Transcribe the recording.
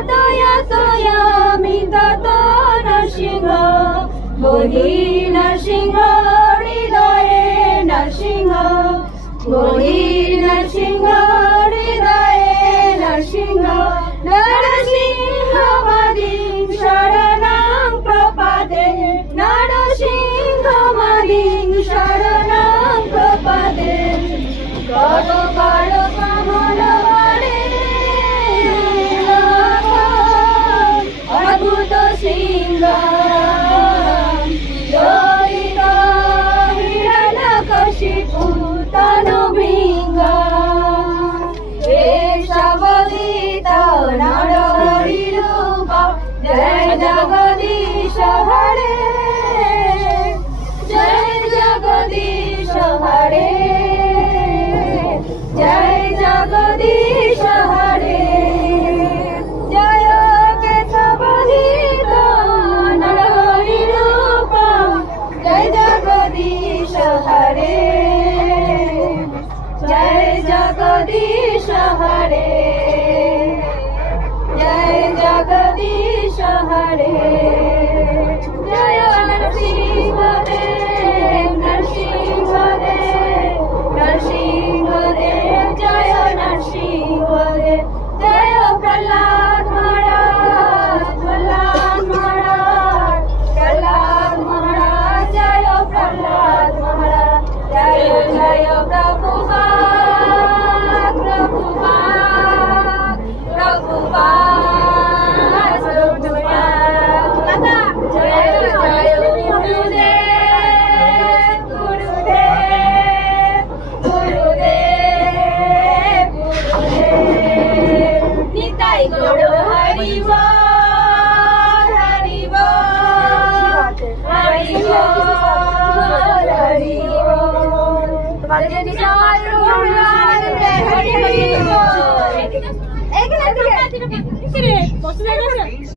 এতই আমি তত নরসিংহ বলি নরসিংহ হৃদয়ে নরসিংহ বলি নরসিংহ হৃদয়ে নরসিংহ নরসিংহমাদিং শরণং প্রপদে নরসিংহমাদিং শরণং প্রপদে কর কর কমল অদ্ভুত সিংহ ললিত হিরণ্যকশিপু তনুভৃঙ্গ এষবদিত নরহরি রূপ জয় জগদীশ হরে জয় জগদীশ হরে জয় জগদীশ হরে জয় কেশবদিত নরহরি রূপ জয় জগদীশ হরে জয় জগদীশ হরে জয় জগদীশ হরে জয় নরসিংহদেব নরসিংহদেব নরসিংহদেব জয় নরসিংহদেব জয় প্রহ্লাদ মহারাজ প্রহ্লাদ মহারাজ প্রহ্লাদ মহারাজ জয় প্রহ্লাদ মহারাজ জয় জয় প্রভুপাদ প্রভুপাদ প্রভুপাদ প্রভুপাদ জয় জয় গুরুদেব গুরুদেব গুরুদেব গুরুদেব নিতাই গৌর হরি বল হরি বল হরি বল হরি বল জয় গুরুনাথ হরি বল